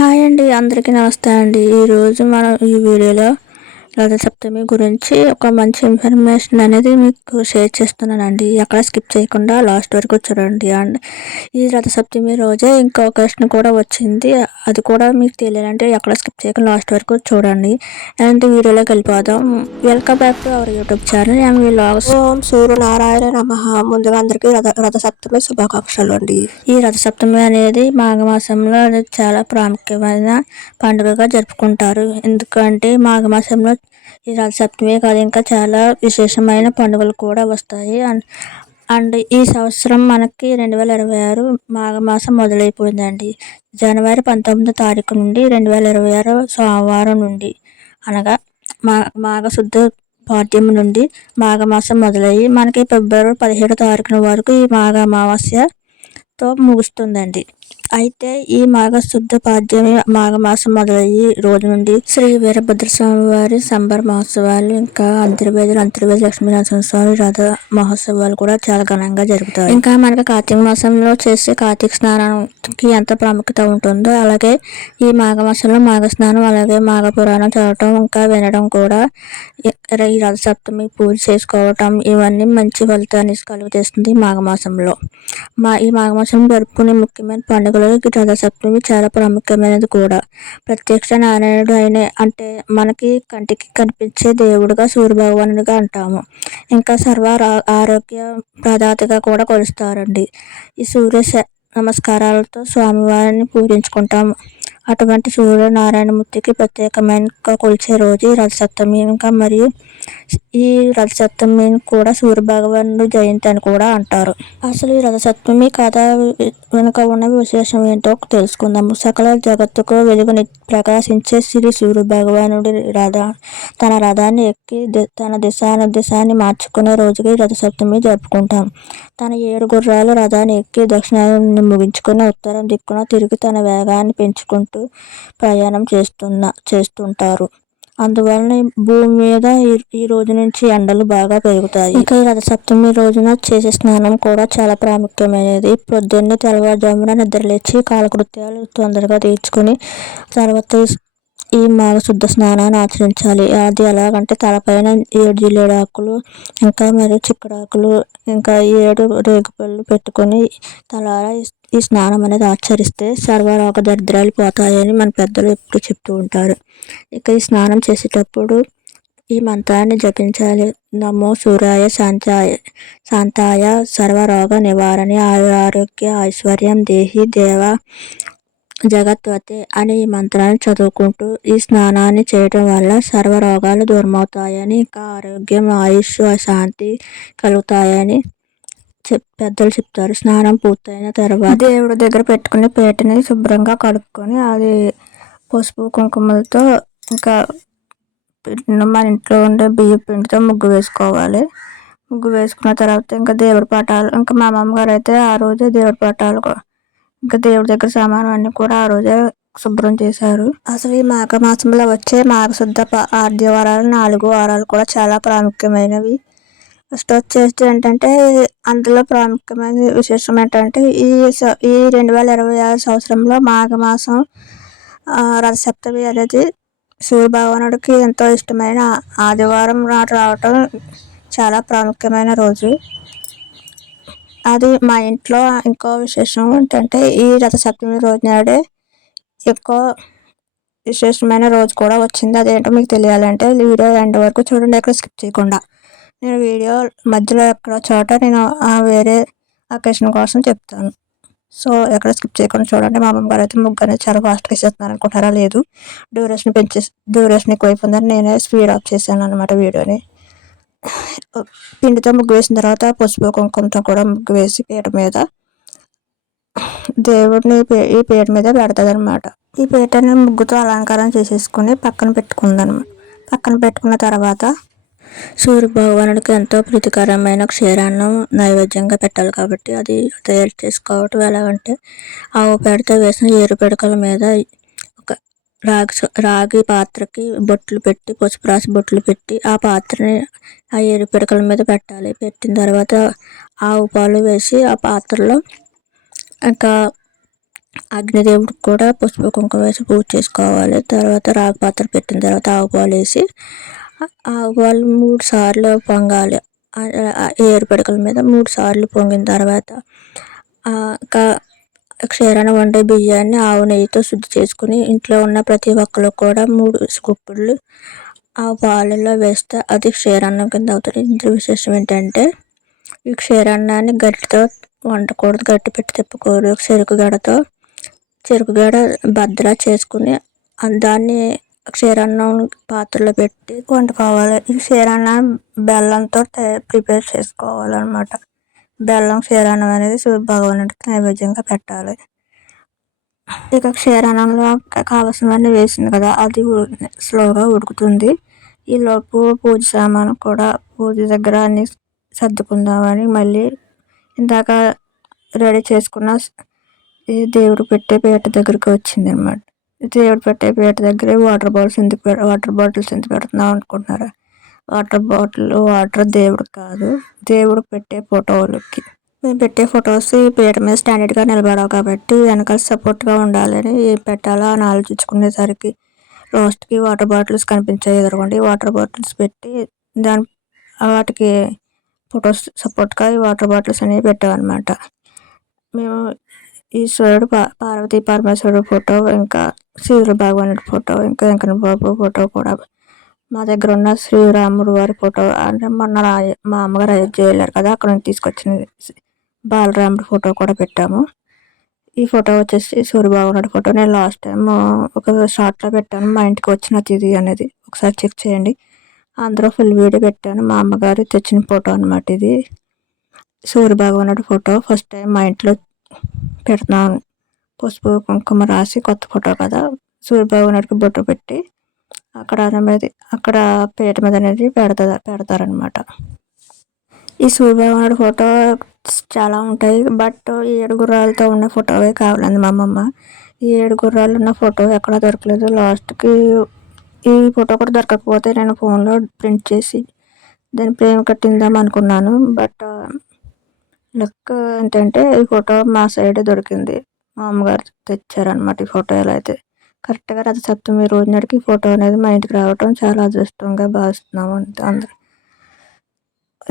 Hi అండి అందరికీ నమస్తే అండి. ఈరోజు మనం ఈ వీడియోలో రథసప్తమి గురించి ఒక మంచి ఇన్ఫర్మేషన్ అనేది మీకు షేర్ చేస్తున్నానండి. ఎక్కడ స్కిప్ చేయకుండా లాస్ట్ వరకు చూడండి. అండ్ ఈ రథసప్తమి రోజే ఇంకో క్వశ్చన్ కూడా వచ్చింది. అది కూడా మీకు తెలియాలంటే ఎక్కడ స్కిప్ చేయకుండా లాస్ట్ వరకు చూడండి. అండ్ వీడియోలోకి వెళ్ళిపోదాం. Welcome back to our YouTube channel and vlogs Om Suryanarayana నమ. ముందుగా అందరికీ రథ రథసప్తమి శుభాకాంక్షలు అండి. ఈ రథసప్తమి అనేది మాఘమాసంలో చాలా ప్రాముఖ్యమైన పండుగగా జరుపుకుంటారు. ఎందుకంటే మాఘమాసంలో ఈ రథసప్తమి కాదు ఇంకా చాలా విశేషమైన పండుగలు కూడా వస్తాయి. అండ్ అండ్ ఈ సంవత్సరం మనకి రెండు వేల ఇరవై ఆరు మాఘమాసం మొదలైపోయిందండి. జనవరి పంతొమ్మిదో తారీఖు నుండి రెండు వేల ఇరవై ఆరు సోమవారం నుండి అనగా మా మాఘశుద్ధ పాఠ్యం నుండి మాఘమాసం మొదలయ్యి మనకి ఫిబ్రవరి పదిహేడో తారీఖున వరకు ఈ మాఘ అమావాస్యతో ముగుస్తుందండి. అయితే ఈ మాఘశుద్ధ పాద్యమి మాఘమాసం మొదలయ్యి రోజు నుండి శ్రీ వీరభద్రస్వామి వారి సంబర మహోత్సవాలు ఇంకా అంతర్వేదులు అంతర్వేది లక్ష్మీ నరసింహస్వామి రథ మహోత్సవాలు కూడా చాలా ఘనంగా జరుగుతాయి. ఇంకా మనకి కార్తీక మాసంలో చేసే కార్తీక స్నానానికి ఎంత ప్రాముఖ్యత ఉంటుందో అలాగే ఈ మాఘమాసంలో మాఘ స్నానం అలాగే మాఘ పురాణం చదవటం ఇంకా వినడం కూడా ఈ రథ సప్తమి పూజ చేసుకోవటం ఇవన్నీ మంచి ఫలితాన్ని కలుగజేస్తుంది మాఘమాసంలో. మా ఈ మాఘమాసం జరుపుకునే ముఖ్యమైన పండుగ పండుగలో రథసప్తమి చాలా ప్రాముఖ్యమైనది కూడా. ప్రత్యక్ష నారాయణుడు అయిన అంటే మనకి కంటికి కనిపించే దేవుడుగా సూర్యభగవానుడిగా అంటాము. ఇంకా సర్వ ఆరోగ్య ప్రదాతగా కూడా కొలుస్తారండి. ఈ సూర్య నమస్కారాలతో స్వామివారిని పూజించుకుంటాము. అటువంటి సూర్యనారాయణమూర్తికి ప్రత్యేకమైన కొలిచే రోజు రథసప్తమి. ఇంకా మరియు ఈ రథసప్తమిని కూడా సూర్యభగవానుడు జయంతి అని కూడా అంటారు. అసలు ఈ రథసప్తమి కథ వెనుక ఉన్న విశేషం ఏంటో తెలుసుకుందాము సకల జగత్తుకు వెలుగుని ప్రకాశించే శ్రీ సూర్యభగవానుడి రథ తన రథాన్ని ఎక్కి తన దిశాన్ని మార్చుకునే రోజుకి రథసప్తమి జరుపుకుంటాం. తన ఏడు గుర్రాలు రథాన్ని ఎక్కి దక్షిణాన్ని ముగించుకుని ఉత్తరం దిక్కున తిరిగి తన వేగాన్ని పెంచుకుంటూ ప్రయాణం చేస్తున్న చేస్తుంటారు. అందువలన భూమి మీద ఈ రోజు నుంచి ఎండలు బాగా పెరుగుతాయి. ఇంకా ఈ రథసప్తమి రోజున చేసే స్నానం కూడా చాలా ప్రాముఖ్యమైనది. పొద్దున్నే తెల్లవారుజామున నిద్రలేచి కాలకృత్యాలు తొందరగా తీర్చుకొని తర్వాత ఈ మాఘశుద్ధ స్నానాన్ని ఆచరించాలి. అది ఎలాగంటే తలపైన ఏడు జిల్లేడు ఆకులు ఇంకా మరియు చిక్కడాకులు ఇంకా ఏడు రేగుపళ్ళు పెట్టుకొని తలారా ఈ స్నానం అనేది ఆచరిస్తే సర్వరోగ దరిద్రాలు పోతాయని మన పెద్దలు ఎప్పుడు చెప్తూ ఉంటారు. ఇక ఈ స్నానం చేసేటప్పుడు ఈ మంత్రాన్ని జపించాలి. నమో సూర్యాయ శాంతాయ శాంతాయ సర్వరోగ నివారణ. ఆయు ఆరోగ్య ఐశ్వర్యం దేహి దేవ జగత్వతే అనే ఈ మంత్రాన్ని చదువుకుంటూ ఈ స్నానాన్ని చేయడం వల్ల సర్వ రోగాలు దూరమవుతాయని ఇంకా ఆరోగ్యం ఆయుష్ శాంతి కలుగుతాయని చెప్ పెద్దలు చెప్తారు. స్నానం పూర్తయిన తర్వాత దేవుడి దగ్గర పెట్టుకుని పేటని శుభ్రంగా కడుక్కొని అది పసుపు కుంకుమలతో ఇంకా మన ఇంట్లో ఉండే బియ్య పిండితో ముగ్గు వేసుకోవాలి. ముగ్గు వేసుకున్న తర్వాత ఇంకా దేవుడి పటాలు ఇంకా మా అమ్మమ్మగారు అయితే ఆ రోజే దేవుడి పటాలు ఇంకా దేవుడి దగ్గర సామాను అన్నీ కూడా ఆ రోజే శుభ్రం చేశారు. అసలు ఈ మాఘ మాసంలో వచ్చే మాఘశుద్ధ ఆద్యవారాలు నాలుగు వారాలు కూడా చాలా ప్రాముఖ్యమైనవి. ఫస్ట్ వచ్చేసి ఏంటంటే అందులో ప్రాముఖ్యమైన విశేషం ఏంటంటే ఈ ఈ రెండు వేల ఇరవై ఆరు సంవత్సరంలో మాఘమాసం రథసప్తమి అనేది సూర్యభగవానుడికి ఎంతో ఇష్టమైన ఆదివారం నాడు రావటం చాలా ప్రాముఖ్యమైన రోజు. అది మా ఇంట్లో ఇంకో విశేషం ఏంటంటే ఈ రథసప్తమి రోజు నాడే ఎక్కువ విశేషమైన రోజు కూడా వచ్చింది. అదేంటో మీకు తెలియాలంటే వీడియో ఎండ్ వరకు చూడండి ఎక్కడ స్కిప్ చేయకుండా. నేను వీడియో మధ్యలో ఎక్కడ చోట నేను ఆ వేరే అకేషన్ కోసం చెప్తాను. సో ఎక్కడ స్కిప్ చేయకుండా చూడండి. మా అమ్మమ్మ గారు అయితే ముగ్గు అనేది చాలా ఫాస్ట్గా ఇస్తున్నారు అనుకుంటారా? లేదు. డ్యూరేషన్ పెంచే డ్యూరేషన్ ఎక్కువైపోయిందని నేనే స్పీడ్ ఆఫ్ చేశాను అనమాట వీడియోని. పిండితో ముగ్గు వేసిన తర్వాత పసుపు కుంకుమతో కూడా ముగ్గు వేసి పీట మీద దేవుడిని ఈ పీట మీద పెడతాది అనమాట ఈ పీటని ముగ్గుతో అలంకారం చేసేసుకుని పక్కన పెట్టుకుందనమాట పక్కన పెట్టుకున్న తర్వాత సూర్య భగవానుడికి ఎంతో ప్రీతికరమైన క్షీరాన్నం నైవేద్యంగా పెట్టాలి కాబట్టి అది తయారు చేసుకోవటం ఎలాగంటే ఆవు పేడతో వేసిన ఏరు పిడకల మీద ఒక రాగి రాగి పాత్రకి బొట్లు పెట్టి పసుపు రాసి బొట్లు పెట్టి ఆ పాత్రని ఆ ఏరు పిడకల మీద పెట్టాలి. పెట్టిన తర్వాత ఆవు పాలు వేసి ఆ పాత్రలో ఇంకా అగ్నిదేవుడికి కూడా పసుపు కుంకుమ వేసి పూజ చేసుకోవాలి. తర్వాత రాగి పాత్ర పెట్టిన తర్వాత ఆవు పాలు వేసి ఆవు పాలు మూడు సార్లు పొంగాలి. ఏరు పిడకల మీద మూడు సార్లు పొంగిన తర్వాత క్షీరాన్ని వండే బియ్యాన్ని ఆవు నెయ్యితో శుద్ధి చేసుకుని ఇంట్లో ఉన్న ప్రతి ఒక్కరు కూడా మూడు గుప్పిళ్ళు ఆ పాలలో వేస్తే అది క్షీరాన్నం కింద అవుతుంది. ఇందులో విశేషం ఏంటంటే ఈ క్షీరాన్నాన్ని గట్టితో వండకూడదు. గట్టి పెట్టి తిప్పకూడదు. చెరుకు గడతో చెరుకు గడ భద్ర చేసుకుని దాన్ని క్షీరాన్నం పాత్రలో పెట్టి వండుకోవాలి ఈ క్షీరాన్నం బెల్లంతో ప్రిపేర్ చేసుకోవాలన్నమాట. బెల్లం క్షీరాన్నం అనేది భగవానుడికి నైవేద్యంగా పెట్టాలి. ఇక క్షీరాన్నంలో కావాల్సినవన్నీ వేసింది కదా అది స్లోగా ఉడుకుతుంది. ఈలోపు పూజ సామాను కూడా పూజ దగ్గర అన్ని సర్దుకుందామని మళ్ళీ ఇందాక రెడీ చేసుకున్న దేవుడు పెట్టే పీట దగ్గరికి వచ్చింది అనమాట దేవుడు పెట్టే పీట దగ్గర వాటర్ బాటిల్స్ ఎందుకు వాటర్ బాటిల్స్ ఎందుకు పెడుతున్నాం అనుకుంటున్నారు? వాటర్ బాటిల్ వాటర్ దేవుడు కాదు. దేవుడు పెట్టే ఫోటోలకి. మేము పెట్టే ఫొటోస్ ఈ పీట మీద స్టాండర్డ్గా నిలబడవు కాబట్టి వెనకాల సపోర్ట్గా ఉండాలని ఏం పెట్టాలో అని ఆలోచించుకునేసరికి రోస్ట్కి వాటర్ బాటిల్స్ కనిపించాయి. ఎదురుకోండి వాటర్ బాటిల్స్ పెట్టి దాని వాటికి ఫొటోస్ సపోర్ట్గా ఈ వాటర్ బాటిల్స్ అనేవి పెట్టామన్నమాట. మేము ఈశ్వరుడు పా పార్వతీ పరమేశ్వరుడు ఫోటో ఇంకా సూర్య భగవానుడి ఫోటో ఇంకా వెంకన్న బాబు ఫోటో కూడా మా దగ్గర ఉన్న శ్రీరాముడు వారి ఫోటో. అంటే మొన్న మా అమ్మగారు అయోధ్య వెళ్ళారు కదా అక్కడ నుంచి తీసుకొచ్చిన బాలరాముడి ఫోటో కూడా పెట్టాము. ఈ ఫోటో వచ్చేసి సూర్యబాబు ఫోటో. నేను లాస్ట్ టైం ఒక షార్ట్లో పెట్టాను మా ఇంటికి వచ్చిన అతిథి అనేది. ఒకసారి చెక్ చేయండి. అందులో ఫుల్ వీడియో పెట్టాను మా అమ్మగారు తెచ్చిన ఫోటో అనమాట ఇది. సూర్యభగవానుడి ఫోటో. ఫస్ట్ టైం మా ఇంట్లో పెడుతున్నాను. పసుపు కుంకుమ రాసి కొత్త ఫోటో కదా సూర్యభగవానుడికి బొట్టు పెట్టి అక్కడ అనేది అక్కడ పీట మీద అనేది పెడతా పెడతారనమాట ఈ సూర్యభగవానుడి ఫోటో చాలా ఉంటాయి బట్ ఈ ఏడు గుర్రాలతో ఉన్న ఫోటోవే కావాలండి మా అమ్మమ్మ. ఈ ఏడు గుర్రాలు ఉన్న ఫోటో ఎక్కడ దొరకలేదు. లాస్ట్కి ఈ ఫోటో కూడా దొరకకపోతే నేను ఫోన్లో ప్రింట్ చేసి దాని ప్రేమ కట్టిందాం అనుకున్నాను. బట్ లక్ ఏంటంటే ఈ ఫోటో మా సైడ్ దొరికింది. మా అమ్మగారు తెచ్చారనమాట ఈ ఫోటో ఎలా అయితే. కరెక్ట్గా రథ సప్తమి రోజు నాటికి ఫోటో అనేది మా ఇంటికి రావటం చాలా అదృష్టంగా భావిస్తున్నాము అందరూ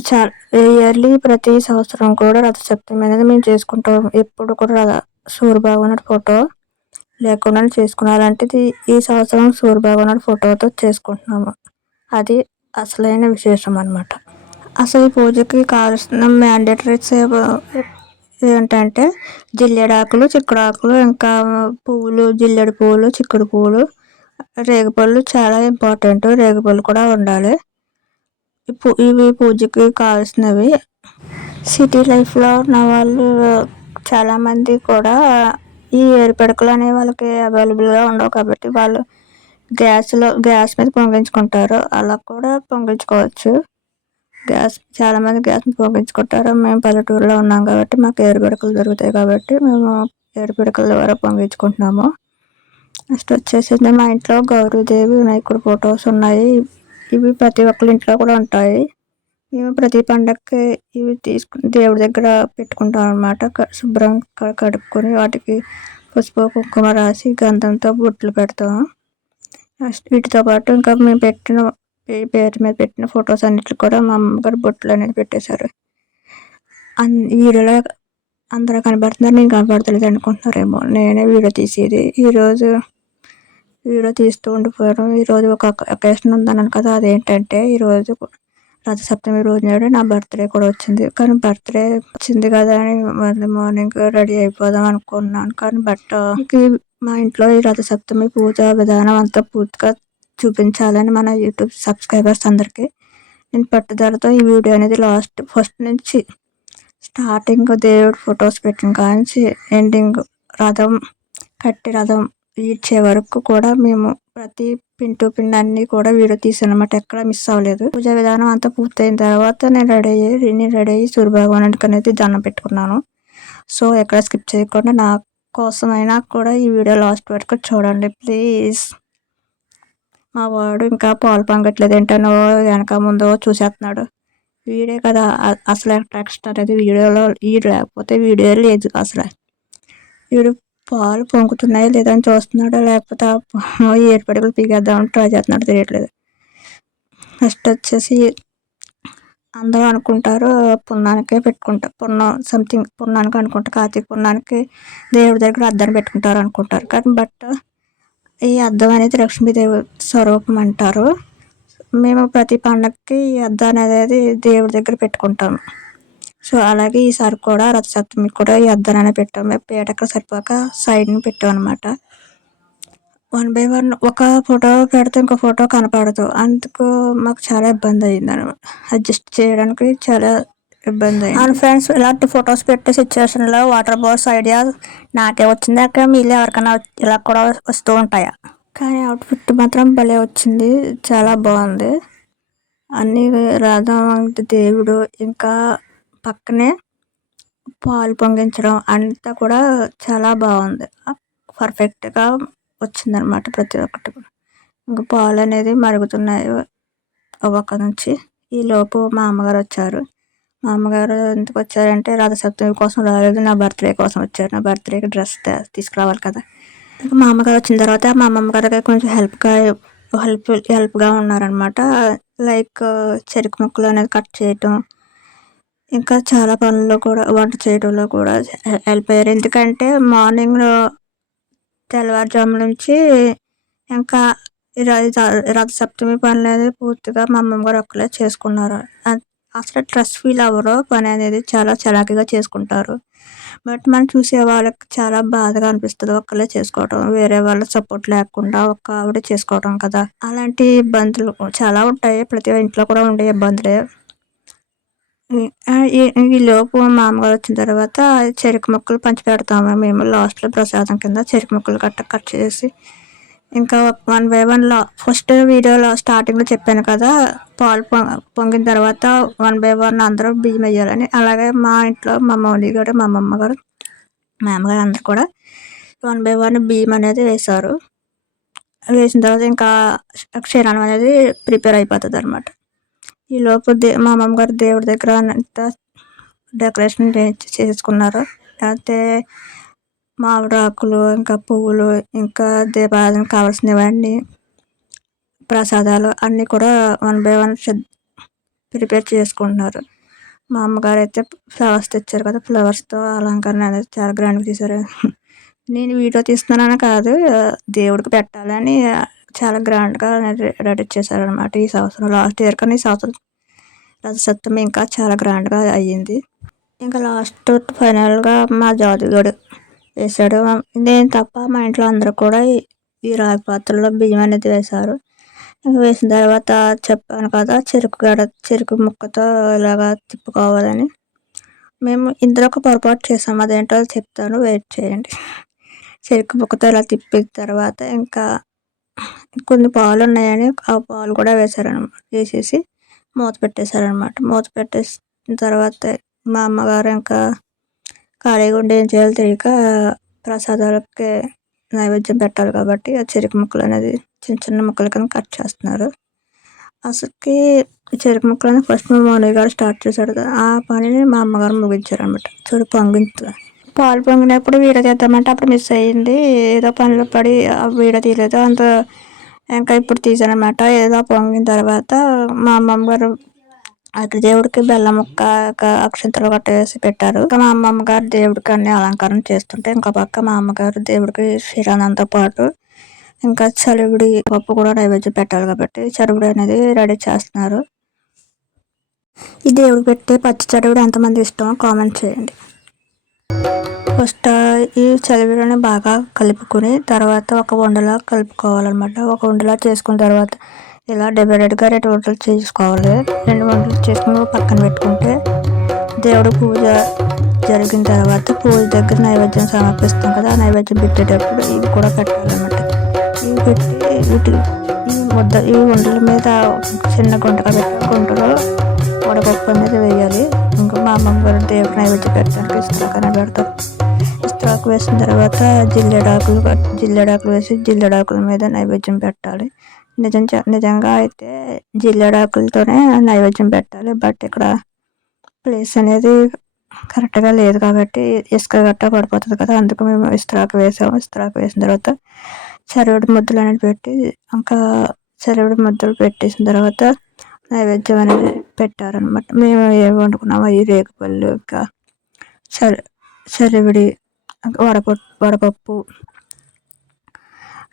చాలా ఇయర్లీ ప్రతి సంవత్సరం కూడా రథ సప్తమి అనేది మేము చేసుకుంటాం. ఎప్పుడు కూడా రథ సూర్యభగవానుడి ఫోటో లేకుండా చేసుకున్నారంటే ఈ సంవత్సరం సూర్యభగవానుడి ఫోటోతో చేసుకుంటున్నాము. అది అసలైన విశేషం అనమాట అసలు ఈ పూజకి కావాల్సిన మ్యాండేటరీస్ ఏంటంటే జిల్లెడాకులు చిక్కుడాకులు ఇంకా పువ్వులు జిల్లెడు పువ్వులు చిక్కుడు పువ్వులు రేగుపళ్ళు చాలా ఇంపార్టెంట్ రేగుపళ్ళు కూడా ఉండాలి. ఇవి పూజకి కావాల్సినవి. సిటీ లైఫ్లో ఉన్న వాళ్ళు చాలామంది కూడా ఈ ఏరుపెడకలు అనే వాళ్ళకి అవైలబుల్గా ఉండవు కాబట్టి వాళ్ళు గ్యాస్లో గ్యాస్ మీద పొంగించుకుంటారు. అలా కూడా పొంగించుకోవచ్చు. గ్యాస్ చాలామంది గ్యాస్ని పొంగించుకుంటారు. మేము పల్లెటూరులో ఉన్నాం కాబట్టి మాకు ఏరుపెడకలు దొరుకుతాయి కాబట్టి మేము ఏరుపెడకల ద్వారా పొంగించుకుంటున్నాము. నెక్స్ట్ వచ్చేసింది మా ఇంట్లో గౌరీదేవి వినాయకుడు ఫొటోస్ ఉన్నాయి. ఇవి ప్రతి ఒక్కరి ఇంట్లో కూడా ఉంటాయి. మేము ప్రతి పండగకి ఇవి తీసుకుని దేవుడి దగ్గర పెట్టుకుంటాం అనమాట శుభ్రం కడుక్కొని వాటికి పసుపు కుంకుమ రాసి గంధంతో బొట్లు పెడతాము వీటితో పాటు ఇంకా మేము పెట్టిన పేరు మీద పెట్టిన ఫొటోస్ అన్నిటి కూడా మా అమ్మగారు బొట్లు అనేది పెట్టేశారు. వీడియోలో అందరూ కనబడుతున్నారు నేను కనబడతలేదు అనుకుంటున్నారేమో. నేనే వీడియో తీసేది. ఈరోజు వీడియో తీస్తూ ఉండిపోయాను ఈరోజు ఒక అకేషన్ ఉందన్నాను కదా అదేంటంటే ఈరోజు రథసప్తమి రోజు నాడు నా బర్త్డే కూడా వచ్చింది. కానీ బర్త్డే వచ్చింది కదా అని మళ్ళీ మార్నింగ్ రెడీ అయిపోదాం అనుకున్నాను. కానీ బట్ మా ఇంట్లో ఈ రథసప్తమి పూజ విధానం అంతా పూర్తిగా చూపించాలని మన యూట్యూబ్ సబ్స్క్రైబర్స్ అందరికీ. నేను పట్టుదలతో ఈ వీడియో అనేది లాస్ట్ ఫస్ట్ నుంచి స్టార్టింగ్ దేవుడు ఫొటోస్ పెట్టిన కాంచి ఎండింగ్ రథం కట్టి రథం ఇచ్చే వరకు కూడా మేము ప్రతి పిన్ టు పిన్ అన్ని కూడా వీడియో తీసాను అనమాట ఎక్కడ మిస్ అవ్వలేదు. పూజా విధానం అంతా పూర్తయిన తర్వాత నేను రెడీ అయ్యి నేను రెడీ అయ్యి సూర్యభగవానుడికి అనేది దండం పెట్టుకున్నాను. సో ఎక్కడ స్కిప్ చేయకుండా నా కోసమైనా కూడా ఈ వీడియో లాస్ట్ వరకు చూడండి. ప్లీజ్. మా వాడు ఇంకా పాలు పొంగట్లేదు. ఏంటనో వెనక ముందో చూసేస్తున్నాడు వీడే కదా అసలు టెక్స్ట్ అనేది వీడియోలో ఈ లేకపోతే వీడియో లేదు అసలు. వీడు పాలు పొంగుతున్నాయో లేదో అని చూస్తున్నాడు లేకపోతే ఆ పీకేద్దామని ట్రై చేస్తున్నాడు తెలియట్లేదు. నెక్స్ట్ వచ్చేసి అందరూ అనుకుంటారు పున్నానికే పెట్టుకుంటారు పున్నం సంథింగ్ పున్నానికి అనుకుంటారు కార్తీక పున్నానికి దేవుడి దగ్గర అద్దం పెట్టుకుంటారు అనుకుంటారు. కానీ బట్ ఈ అద్దం అనేది లక్ష్మీదేవి స్వరూపం అంటారు. మేము ప్రతి పండగకి ఈ అద్దం అనేది దేవుడి దగ్గర పెట్టుకుంటాం. సో అలాగే ఈసారి కూడా రథసప్తమికి కూడా ఈ అద్దం అద్దాన్ని పెట్టాము పీటకు సరిపోక సైడ్ని పెట్టాం అనమాట వన్ బై వన్ ఒక ఫోటో పెడితే ఇంకో ఫోటో కనపడదు. అందుకు మాకు చాలా ఇబ్బంది అయింది అనమాట అడ్జస్ట్ చేయడానికి చాలా ఇబ్బంది అండ్ ఫ్రెండ్స్ ఇలాంటి ఫొటోస్ పెట్టే సిచ్యువేషన్లో వాటర్ బాల్స్ ఐడియా నాకే వచ్చింది. అక్కడ మీలో ఎవరికైనా ఇలా కూడా వస్తూ ఉంటాయా? కానీ అవుట్ఫిట్ మాత్రం భలే వచ్చింది. చాలా బాగుంది. అన్ని రాధా దేవుడు. ఇంకా పక్కనే పాలు పొంగించడం అంతా కూడా చాలా బాగుంది. పర్ఫెక్ట్గా వచ్చిందనమాట ప్రతి ఒక్కటి కూడా. ఇంకా పాలు అనేది మరుగుతున్నాయి ఒక నుంచి. ఈ లోపు మా అమ్మగారు వచ్చారు. మా అమ్మగారు ఎందుకు వచ్చారంటే రథసప్తమి కోసం రాలేదు నా బర్త్డే కోసం వచ్చారు. నా బర్త్డేకి డ్రెస్ తీసుకురావాలి కదా. ఇంకా మా అమ్మగారు వచ్చిన తర్వాత మా అమ్మమ్మ గారికి కొంచెం హెల్ప్గా హెల్ప్ హెల్ప్గా ఉన్నారనమాట లైక్ చెరుకు ముక్కలు అనేది కట్ చేయటం ఇంకా చాలా పనుల్లో కూడా వంట చేయడంలో కూడా హెల్ప్ అయ్యారు. ఎందుకంటే మార్నింగ్ తెల్లవారుజాము నుంచి ఇంకా రథసప్తమి పనులు అనేది పూర్తిగా మా అమ్మమ్మ గారు ఒక్కలే చేసుకున్నారు అసలు స్ట్రెస్ ఫీల్ అవ్వరు. పని అనేది చాలా చలాకీగా చేసుకుంటారు. బట్ మనం చూసే వాళ్ళకి చాలా బాధగా అనిపిస్తుంది ఒక్కలే చేసుకోవటం. వేరే వాళ్ళ సపోర్ట్ లేకుండా ఒక్క ఆవిడ చేసుకోవటం కదా. అలాంటి ఇబ్బందులు చాలా ఉంటాయి. ప్రతి ఇంట్లో కూడా ఉండే ఇబ్బందులే. ఈ లోపు మా అమ్మగారు వచ్చిన తర్వాత చెరుకు ముక్కలు పంచి పెడతాము మేము లాస్ట్లో ప్రసాదం కింద చెరుకు ముక్కలు కట్ట కట్ చేసి ఇంకా వన్ బై వన్ లా ఫస్ట్ వీడియోలో స్టార్టింగ్లో చెప్పాను కదా పాలు పొంగిన తర్వాత వన్ బై వన్ అందరూ బియ్యం వేయాలని. అలాగే మా ఇంట్లో మా మౌలి గారు మా అమ్మమ్మ గారు మా అమ్మగారు అందరు కూడా వన్ బై వన్ బియ్యం అనేది వేశారు. వేసిన తర్వాత ఇంకా క్షీరాణం అనేది ప్రిపేర్ అయిపోతుంది అనమాట ఈ లోపు దే మా అమ్మమ్మ గారు దేవుడి దగ్గర అంతా డెకరేషన్ చేసుకున్నారు అయితే మామిడి ఆకులు ఇంకా పువ్వులు ఇంకా దీపారాధనకు కావాల్సినవన్నీ ప్రసాదాలు అన్నీ కూడా వన్ బై వన్ ప్రిపేర్ చేసుకుంటున్నారు. మా అమ్మగారు అయితే ఫ్లవర్స్ తెచ్చారు కదా ఫ్లవర్స్తో అలంకరణ అనేది చాలా గ్రాండ్గా తీశారు నేను వీడియో తీస్తున్నానని కాదు దేవుడికి పెట్టాలని చాలా గ్రాండ్గా రెడీ చేశారనమాట ఈ సంవత్సరం లాస్ట్ ఇయర్ కానీ ఈ సంవత్సరం రథసప్తమి ఇంకా చాలా గ్రాండ్గా అయ్యింది. ఇంకా లాస్ట్ ఫైనల్గా మా జాదుగడు వేశాడు. నేను తప్ప మా ఇంట్లో అందరూ కూడా ఈ రాగి పాత్రలో బియ్యం అనేది వేశారు. ఇంకా వేసిన తర్వాత చెప్పాను కదా చెరుకు గడ చెరుకు ముక్కతో ఇలాగా తిప్పుకోవాలని. మేము ఇందులో ఒక పొరపాటు చేసాము అదేంటో చెప్తాను వెయిట్ చేయండి. చెరుకు ముక్కతో ఇలా తిప్పిన తర్వాత ఇంకా కొన్ని పాలు ఉన్నాయని ఆ పాలు కూడా వేశారనమాట వేసేసి మూత పెట్టేశారనమాట. మూత పెట్టేసిన తర్వాత మా అమ్మగారు ఇంకా ఖాళీగా ఉండి ఏం చేయాలో తెలియక ప్రసాదాలకి నైవేద్యం పెట్టాలి కాబట్టి ఆ చెరుకు ముక్కలు అనేది చిన్న చిన్న ముక్కల కింద కట్ చేస్తున్నారు. అసలుకి చెరుకు ముక్కలు అనేది ఫస్ట్ మా మౌనయ్య గారు స్టార్ట్ చేశాడు కదా ఆ పనిని మా అమ్మగారు ముగించారనమాట చూడు పొంగించు. పాలు పొంగినప్పుడు వీడియో తీద్దామంటే అప్పుడు మిస్ అయ్యింది. ఏదో పనిలో పడి వీడియో తీయలేదు. అంత ఇంకా ఇప్పుడు తీసానమాట ఏదో పొంగిన తర్వాత మా అమ్మమ్మ గారు అది దేవుడికి బెల్లం ముక్క అక్షంతలు గట్ట వేసి పెట్టారు మా అమ్మమ్మ గారు దేవుడికి అన్ని అలంకారం చేస్తుంటే ఇంకా పక్క మా అమ్మగారు దేవుడికి శ్రీరానంతో పాటు ఇంకా చలివిడి పప్పు కూడా నైవేద్యం పెట్టాలి కాబట్టి చలివిడి అనేది రెడీ చేస్తున్నారు. ఈ దేవుడికి పెట్టే పచ్చి చలివిడి ఎంతమంది ఇష్టమో కామెంట్ చేయండి. ఫస్ట్ ఈ చలివిడిని బాగా కలుపుకొని తర్వాత ఒక వండలా కలుపుకోవాలన్నమాట. ఒక వండలా చేసుకున్న తర్వాత ఇలా డివైడెడ్గా రెండు వంటలు చేసుకోవాలి. రెండు వంటలు చేసుకుని పక్కన పెట్టుకుంటే దేవుడు పూజ జరిగిన తర్వాత పూజ దగ్గర నైవేద్యం సమర్పిస్తాం కదా ఆ నైవేద్యం పెట్టేటప్పుడు ఇవి కూడా పెట్టాలన్నమాట. ఇవి పెట్టి వీటి ఈ ముద్ద ఈ వంటల మీద చిన్న గుంటగా పెట్టి గుంటలో వడపప్పు అనేది వేయాలి. ఇంకా మా అమ్మమ్మ గారు దేవుడు నైవేద్యం పెట్టడానికి ఇస్తాకనే పెడతారు ఇస్తాకు వేసిన తర్వాత జిల్లెడాకులు జిల్లెడాకులు వేసి జిల్లెడాకుల మీద నైవేద్యం పెట్టాలి. నిజం నిజంగా అయితే జిల్లేడాకులతోనే నైవేద్యం పెట్టాలి. బట్ ఇక్కడ ప్లేస్ అనేది కరెక్ట్గా లేదు కాబట్టి ఇసుక గట్టా పడిపోతుంది కదా అందుకు మేము ఇస్త్రాకు వేసాము. ఇస్త్రాకు వేసిన తర్వాత చరువుడు ముద్దలు అనేది పెట్టి ఇంకా చరువుడు ముద్దలు పెట్టేసిన తర్వాత నైవేద్యం అనేది పెట్టారనమాట మేము ఏమి వండుకున్నాము ఈ రేగుపళ్ళు ఇంకా చరి చరివిడి వడపప్పు వడపప్పు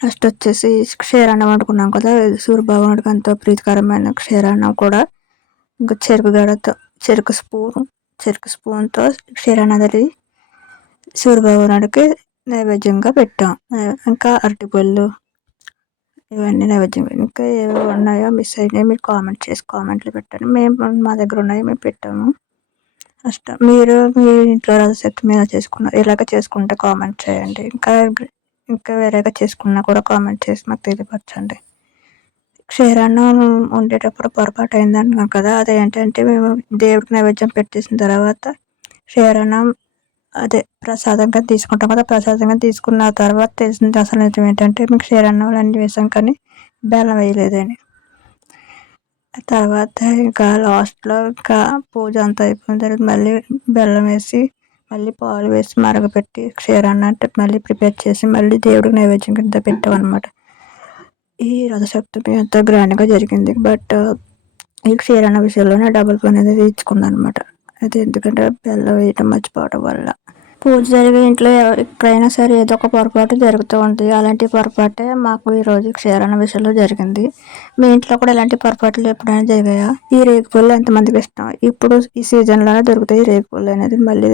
నెక్స్ట్ వచ్చేసి క్షీరాన్నం వండుకున్నాం కదా సూర్యభగవానుడికి ఎంతో ప్రీతికరమైన క్షీరాన్నం కూడా. ఇంకా చెరుకు గడతో చెరుకు స్పూన్ చెరుకు స్పూన్తో క్షీరాన్నది సూర్యభగవానుడికి నైవేద్యంగా పెట్టాం. ఇంకా అరటిపళ్ళు ఇవన్నీ నైవేద్యం ఇంకా ఏవి ఉన్నాయో మిస్ అయినాయి మీరు కామెంట్ చేసి కామెంట్లు పెట్టండి. మేము మా దగ్గర ఉన్నాయి మేము పెట్టాము. ఫస్ట్ మీరు మీ ఇంట్లో రథసప్తమి మీద చేసుకున్నారు ఇలాగ చేసుకుంటే కామెంట్ చేయండి. ఇంకా ఇంకా వేరేగా చేసుకున్నా కూడా కామెంట్ చేసి మాకు తెలియపరచండి. క్షీరాన్నం వండేటప్పుడు పొరపాటు అయింది కదా అదేంటంటే మేము దేవుడికి నైవేద్యం పెట్టేసిన తర్వాత క్షీరాన్నం అదే ప్రసాదంగా తీసుకుంటాం కదా ప్రసాదంగా తీసుకున్న తర్వాత తెలిసింది అసలు నిజం ఏంటంటే మీకు క్షీరాన్నం అన్నీ వేసాం కానీ బెల్లం వేయలేదని. తర్వాత ఇంకా లాస్ట్లో ఇంకా పూజ అంతా అయిపోయిన తర్వాత మళ్ళీ బెల్లం వేసి మళ్ళీ పాలు వేసి మరగపెట్టి క్షీరాన్ని మళ్ళీ ప్రిపేర్ చేసి మళ్ళీ దేవుడికి నైవేద్యం కింద పెట్టామన్నమాట. ఈ రథసప్తమి ఎంతో గ్రాండ్గా జరిగింది. బట్ ఈ క్షీరాన్న విషయంలోనే డబుల్ పని అనేది ఇచ్చుకున్నాను అనమాట అది ఎందుకంటే బెల్లం వేయటం మర్చిపోవడం వల్ల. పూజ జరిగే ఇంట్లో ఎక్కడైనా సరే ఏదో ఒక పొరపాటు జరుగుతూ ఉంటుంది. అలాంటి పొరపాటే మాకు ఈరోజు క్షీరాన్న విషయంలో జరిగింది. మీ ఇంట్లో కూడా ఇలాంటి పొరపాట్లు ఎప్పుడైనా జరిగాయా? ఈ రేగుపళ్ళు ఎంతమందికి ఇష్టం? ఇప్పుడు ఈ సీజన్లోనే దొరుకుతాయి ఈ రేగుపళ్ళు అనేది. మళ్ళీ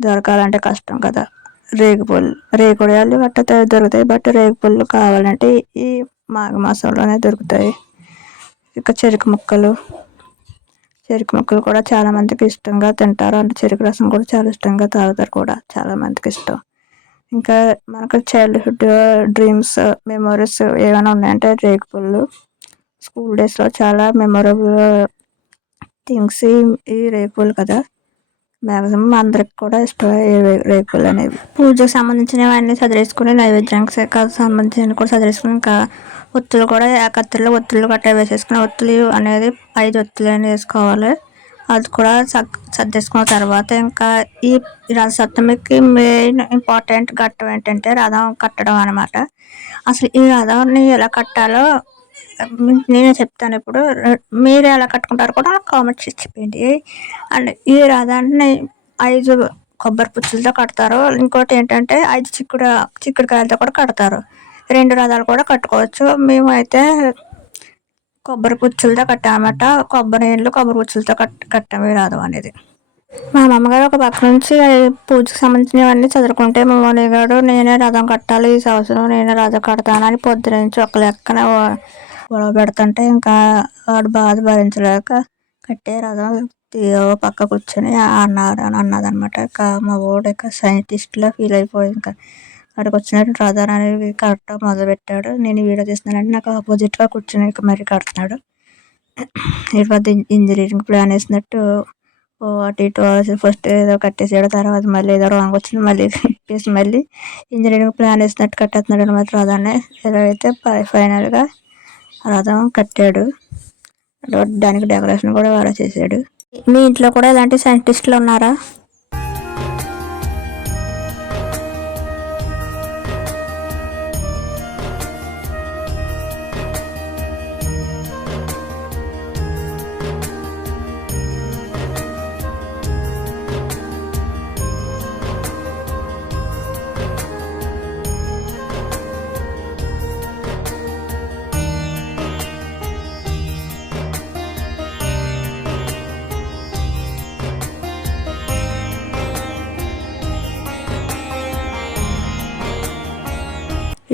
దొరకాలంటే కష్టం కదా. రేగుపళ్ళు రేగుడియాలు గట్ట దొరుకుతాయి. బట్ రేగుపళ్ళు కావాలంటే ఈ మాఘ మాసంలోనే దొరుకుతాయి. ఇక చెరుకు ముక్కలు. చెరుకు ముక్కలు కూడా చాలా మందికి ఇష్టంగా తింటారు. అంటే చెరుకు రసం కూడా చాలా ఇష్టంగా తాగుతారు కూడా. చాలా మందికి ఇష్టం. ఇంకా మనకు చైల్డ్హుడ్ డ్రీమ్స్ మెమొరీస్ ఏమైనా ఉన్నాయంటే రేగుపళ్ళు స్కూల్ డేస్లో చాలా మెమొరబుల్ థింగ్స్ ఈ రేగుపళ్ళు కదా. మ్యాక్సిమం అందరికి కూడా ఇష్టమయ్యే రేకులు అనేవి. పూజకు సంబంధించినవన్నీ చదివేసుకుని నైవేద్యానికి సంబంధించిన కూడా చదివేసుకుని ఇంకా ఒత్తులు కూడా కత్తిలో ఒత్తులు గట్రా వేసేసుకుని ఒత్తులు అనేది ఐదు ఒత్తులు అనేది వేసుకోవాలి. అది కూడా సర్దేసుకున్న తర్వాత ఇంకా ఈ రథసప్తమికి మెయిన్ ఇంపార్టెంట్ ఘట్టం ఏంటంటే రథం కట్టడం అనమాట అసలు ఈ రథాన్ని ఎలా కట్టాలో నేనే చెప్తాను ఇప్పుడు. మీరు ఎలా కట్టుకుంటారు కూడా కామెంట్ చేసి చెప్పండి అండ్ ఈ రథాన్ని ఐదు కొబ్బరి పుచ్చులతో కడతారు. ఇంకోటి ఏంటంటే ఐదు చిక్కుడు చిక్కుడుకాయలతో కూడా కడతారు. రెండు రథాలు కూడా కట్టుకోవచ్చు. మేమైతే కొబ్బరి పుచ్చులతో కట్టామట. కొబ్బరి నీళ్ళు కొబ్బరి పుచ్చులతో కట్ కట్టాము ఈ రథం అనేది. మా అమ్మగారు ఒక పక్క నుంచి పూజకు సంబంధించినవన్నీ చదువుకుంటే మా గారు నేనే రథం కట్టాలి ఈ సంవత్సరం నేనే రథం కడతానని పొద్దున నుంచి ఒక లెక్కన గొడవ పెడుతుంటే ఇంకా వాడు బాధ భరించలేక కట్టే రథం పక్క కూర్చొని అన్నారు అని అన్నదనమాట. ఇంకా మా వాడు ఇంకా సైంటిస్ట్లా ఫీల్ అయిపోయి ఇంకా అక్కడికి వచ్చినట్టు రథం అనేది కరెక్ట్గా మొదలుపెట్టాడు. నేను వీడియో తీస్తున్నానంటే నాకు ఆపోజిట్గా కూర్చొని మరి కడుతున్నాడు. ఇటు ఇంజనీరింగ్ ప్లాన్ వేసినట్టు ఓ అటు ఇటు ఫస్ట్ ఏదో కట్టేసాడు తర్వాత మళ్ళీ ఏదో రాంగ్ వచ్చింది మళ్ళీ వేసి మళ్ళీ ఇంజనీరింగ్ ప్లాన్ వేసినట్టు కట్టేస్తున్నాడు అనమాట రథాన్ని. ఏదో అయితే ఫైనల్గా రథం కట్టాడు. దానికి డెకరేషన్ కూడా బాగా చేశాడు. మీ ఇంట్లో కూడా ఇలాంటి సైంటిస్టులు ఉన్నారా?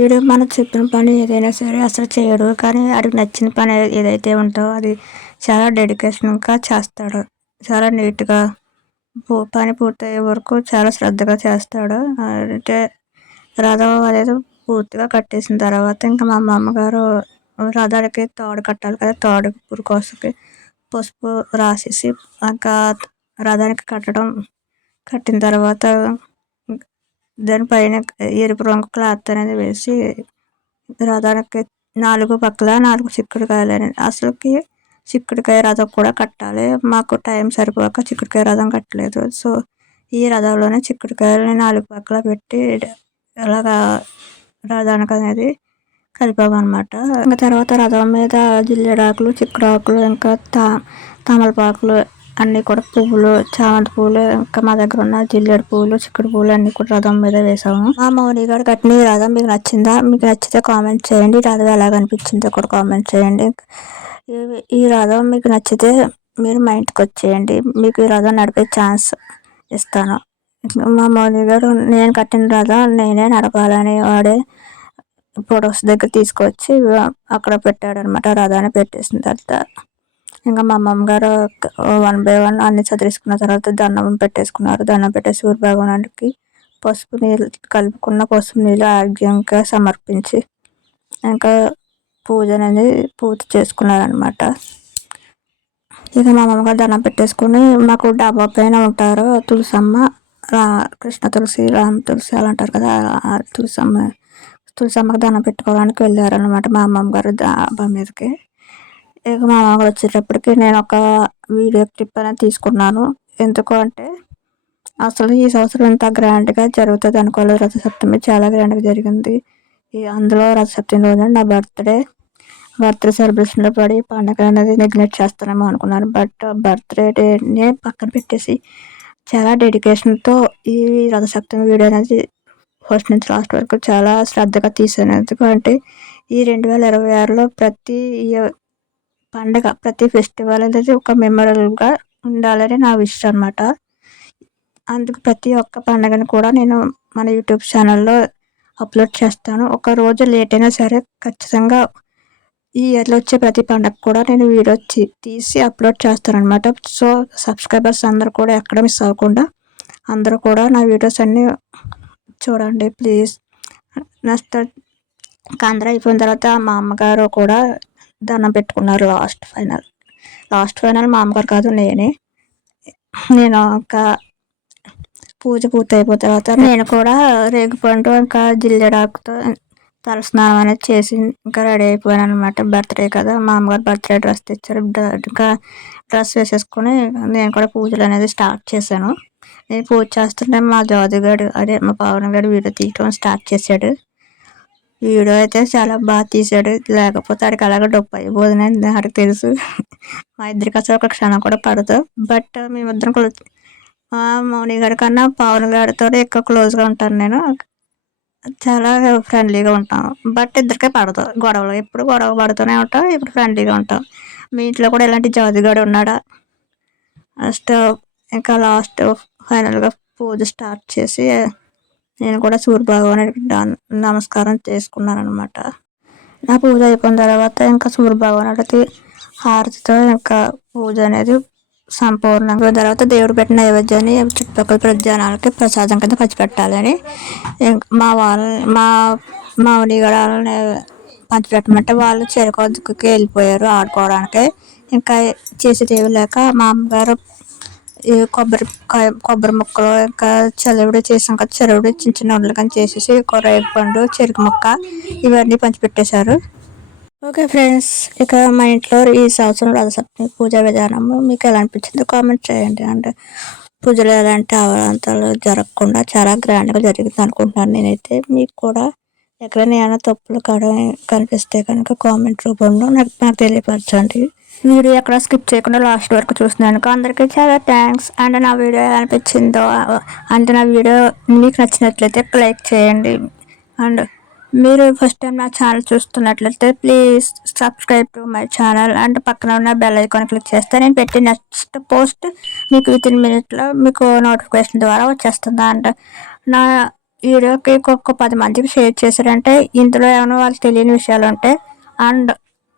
వీడు మనం చెప్పిన పని ఏదైనా సరే అసలు చేయడు. కానీ వాడికి నచ్చిన పని ఏదైతే ఉంటుందో అది చాలా డెడికేషన్గా చేస్తాడు. చాలా నీట్గా పని పూర్తయ్యే వరకు చాలా శ్రద్ధగా చేస్తాడు. అంటే రథం అనేది పూర్తిగా కట్టేసిన తర్వాత ఇంకా మా అమ్మగారు రథాలకి తాడు కట్టాలి కదా తాడు కోసకి పసుపు రాసేసి ఇంకా రథానికి కట్టడం కట్టిన తర్వాత దానిపైన ఎరుపు రంగు క్లాత్ అనేది వేసి రథానికి నాలుగు పక్కల నాలుగు చిక్కుడుకాయలు అనేది అసలుకి చిక్కుడుకాయ రథం కూడా కట్టాలి. మాకు టైం సరిపోక చిక్కుడుకాయ రథం కట్టలేదు. సో ఈ రథంలోనే చిక్కుడుకాయలని నాలుగు పక్కల పెట్టి అలాగా రథానికి అనేది కలిపామన్నమాట. ఇంకా తర్వాత రథం మీద జిల్లేడాకులు చిక్కుడాకులు ఇంకా తా తమలపాకులు అన్నీ కూడా పువ్వులు చామంతి పువ్వులు ఇంకా మా దగ్గర ఉన్న జిల్లేడు పువ్వులు చిక్కుడు పువ్వులు అన్నీ కూడా రథం మీద వేసాము మా మౌని గారు కట్టిన ఈ రథం మీకు నచ్చిందా? మీకు నచ్చితే కామెంట్ చేయండి. రథం ఎలా కనిపించిందో కూడా కామెంట్ చేయండి. ఈ రథం మీకు నచ్చితే మీరు మా ఇంటికి వచ్చేయండి. మీకు ఈ రథం నడిపే ఛాన్స్ ఇస్తాను. మా మౌని గారు నేను కట్టిన రథం నేనే నడపాలని వాడే ఫొటోస్ దగ్గర తీసుకొచ్చి అక్కడ పెట్టాడు అనమాట రథాన్ని పెట్టేసిన తర్వాత ఇంకా మా అమ్మమ్మ గారు వన్ బై వన్ అన్ని చదివేసుకున్న తర్వాత దండం పెట్టేసుకున్నారు. దండం పెట్టేసి ఊరి భగవానికి పసుపు నీళ్ళు కలుపుకున్న పసుపు నీళ్ళు ఆరోగ్యంగా సమర్పించి ఇంకా పూజ అనేది పూర్తి చేసుకున్నారనమాట ఇక మా అమ్మగారు దండం పెట్టేసుకుని మాకు డాబా పైన ఉంటారు తులసమ్మ రా కృష్ణ తులసి రామ్ తులసి అలా అంటారు కదా తులసమ్మ తులసమ్మకి దండం పెట్టుకోవడానికి వెళ్ళారనమాట మా అమ్మమ్మ గారు డాబా మీదకి. ఇక మా మామగారు వచ్చేటప్పటికి నేను ఒక వీడియో క్లిప్ అనేది తీసుకున్నాను. ఎందుకు అంటే అసలు ఈ సంవత్సరం ఇంత గ్రాండ్గా జరుగుతుంది అనుకోలేదు రథసప్తమి చాలా గ్రాండ్గా జరిగింది. ఈ అందులో రథసప్తమి రోజు నా బర్త్డే. బర్త్డే సెలబ్రేషన్లో పడి పండగ అనేది నెగ్లెక్ట్ చేస్తానేమో అనుకున్నాను. బట్ బర్త్డే డేని పక్కన పెట్టేసి చాలా డెడికేషన్తో ఈ రథసప్తమి వీడియో అనేది ఫస్ట్ నుంచి లాస్ట్ వరకు చాలా శ్రద్ధగా తీసాను ఎందుకంటే ఈ రెండు వేల ఇరవై ఆరులో ప్రతి పండగ ప్రతి ఫెస్టివల్ అనేది ఒక మెమరబుల్గా ఉండాలని నా విష్ అనమాట అందుకు ప్రతి ఒక్క పండగను కూడా నేను మన యూట్యూబ్ ఛానల్లో అప్లోడ్ చేస్తాను. ఒక రోజు లేట్ అయినా సరే ఖచ్చితంగా ఈ ఇయర్లో వచ్చే ప్రతి పండగ కూడా నేను వీడియో తీసి అప్లోడ్ చేస్తాను అనమాట సో సబ్స్క్రైబర్స్ అందరూ కూడా ఎక్కడ మిస్ అవ్వకుండా అందరూ కూడా నా వీడియోస్ అన్నీ చూడండి ప్లీజ్. నెక్స్ట్ అందరూ అయిపోయిన తర్వాత మా అమ్మగారు కూడా దండం పెట్టుకున్నారు లాస్ట్ ఫైనల్. లాస్ట్ ఫైనల్ మా అమ్మగారు కాదు నేనే. నేను ఒక పూజ పూర్తి అయిపోయిన తర్వాత నేను కూడా రేగుపండు ఇంకా జిల్లెడాకుతో తలస్నానం అనేది చేసి ఇంకా రెడీ అయిపోయాను అనమాట బర్త్డే కదా మా అమ్మగారు బర్త్డే డ్రెస్ తెచ్చారు. ఇంకా డ్రెస్ వేసేసుకొని నేను కూడా పూజలు అనేది స్టార్ట్ చేశాను. నేను పూజ చేస్తుంటే మా జాదుగాడు అదే మా పవన్ గారు వీడియో తీయటం స్టార్ట్ చేశాడు. వీడియో అయితే చాలా బాగా తీసాడు. లేకపోతే ఆడికి అలాగే డొప్పు అయిపోతుందని ఆడికి తెలుసు. మా ఇద్దరికి అసలు ఒక క్షణం కూడా పడదు. బట్ మేమిద్దరం క్లోజ్ మౌని గారి కన్నా పవన్ గారితో ఎక్కువ క్లోజ్గా ఉంటాను నేను. చాలా ఫ్రెండ్లీగా ఉంటాను బట్ ఇద్దరికే పడదు. గొడవలు. ఎప్పుడు గొడవ పడుతూనే ఉంటాం. ఇప్పుడు ఫ్రెండ్లీగా ఉంటాం. మీ ఇంట్లో కూడా ఇలాంటి జాతిగాడు ఉన్నాడా? ఫస్ట్ ఇంకా లాస్ట్ ఫైనల్గా పూజ స్టార్ట్ చేసి నేను కూడా సూర్యభగవానుడికి నమస్కారం చేసుకున్నాను అనమాట నా పూజ అయిపోయిన తర్వాత ఇంకా సూర్యభగవానుడికి హారతితో ఇంకా పూజ అనేది సంపూర్ణంగా తర్వాత దేవుడు పెట్టిన నైవేద్యాన్ని చుట్టుపక్కల ప్రజానాలకి ప్రసాదం కింద పంచిపెట్టాలని మా వాళ్ళ మా మా వాళ్ళని పంచిపెట్టమంటే వాళ్ళు చెరుకు వెళ్ళిపోయారు ఆడుకోవడానికి. ఇంకా చేసేది లేక మా అమ్మగారు కొబ్బరి కొబ్బరి ముక్కలు ఇంకా చలివిడి చేసాం కదా చెరువుడు చిన్న చిన్న ఉండలు కానీ చేసేసి పండు చెరుకు ముక్క ఇవన్నీ పంచిపెట్టేశారు. ఓకే ఫ్రెండ్స్ ఇక మా ఇంట్లో ఈ సంవత్సరం రథసప్తమి పూజా విధానము మీకు ఎలా అనిపించిందో కామెంట్ చేయండి. అంటే పూజలు ఎలాంటి అవాంతాలు జరగకుండా చాలా గ్రాండ్గా జరిగింది అనుకుంటున్నాను నేనైతే. మీకు కూడా ఎక్కడైనా ఏమైనా తప్పులు కనిపిస్తే కనుక కామెంట్ రూపంలో నాకు నాకు తెలియపరచండి. వీడియో ఎక్కడ స్కిప్ చేయకుండా లాస్ట్ వరకు చూస్తున్నాను. అందరికీ చాలా థ్యాంక్స్ అండ్ నా వీడియో ఎలా అనిపించిందో అంటే నా వీడియో మీకు నచ్చినట్లయితే లైక్ చేయండి. అండ్ మీరు ఫస్ట్ టైం నా ఛానల్ చూస్తున్నట్లయితే please subscribe to my channel and పక్కన ఉన్న బెల్ ఐకాన్ క్లిక్ చేస్తే నేను పెట్టి నెక్స్ట్ పోస్ట్ మీకు విత్ ఇన్ మినిట్లో మీకు నోటిఫికేషన్ ద్వారా వచ్చేస్తుంది. అండ్ నా వీడియోకి ఒక్కొక్క పది మందికి షేర్ చేశారంటే ఇందులో ఏమైనా వాళ్ళకి తెలియని విషయాలు ఉంటాయి అండ్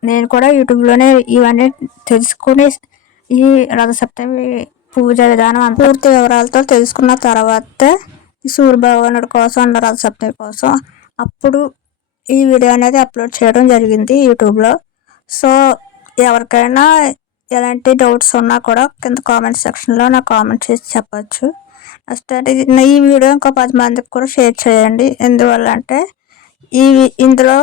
నేను కూడా యూట్యూబ్లోనే ఇవన్నీ తెలుసుకుని ఈ రథసప్తమి పూజ విధానం పూర్తి వివరాలతో తెలుసుకున్న తర్వాత సూర్యభగవానుడి కోసం అన్న రథసప్తమి కోసం అప్పుడు ఈ వీడియో అనేది అప్లోడ్ చేయడం జరిగింది యూట్యూబ్లో. సో ఎవరికైనా ఎలాంటి డౌట్స్ ఉన్నా కూడా కింద కామెంట్ సెక్షన్లో నాకు కామెంట్ చేసి చెప్పచ్చు. నెక్స్ట్ ఈ వీడియో ఇంకో పది మందికి కూడా షేర్ చేయండి. ఎందువల్ల అంటే ఈ ఇందులో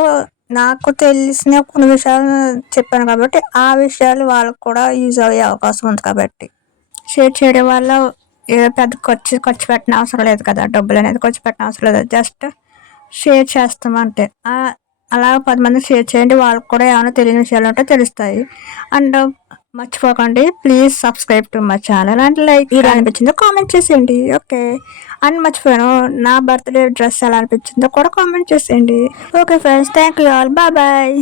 నాకు తెలిసిన కొన్ని విషయాలు చెప్పాను కాబట్టి ఆ విషయాలు వాళ్ళకు కూడా యూజ్ అయ్యే అవకాశం ఉంది కాబట్టి. షేర్ చేయడం వల్ల ఏదో పెద్ద ఖర్చు ఖర్చు పెట్టిన అవసరం లేదు కదా. డబ్బులు అనేది ఖర్చు పెట్టిన అవసరం లేదు. జస్ట్ షేర్ చేస్తాం అంతే. ఆ- అలా పది మందికి షేర్ చేయండి. వాళ్ళకి కూడా ఏమైనా తెలియని విషయాలు ఉంటే తెలుస్తాయి. అండ్ మర్చిపోకండి. Please subscribe to my channel and like అనిపించిందో కామెంట్ చేసేయండి. ఓకే. అండ్ మర్చిపోయాను నా బర్త్డే డ్రెస్ ఎలా అనిపించిందో కూడా కామెంట్ చేసేయండి. Okay friends thank you all. Bye bye.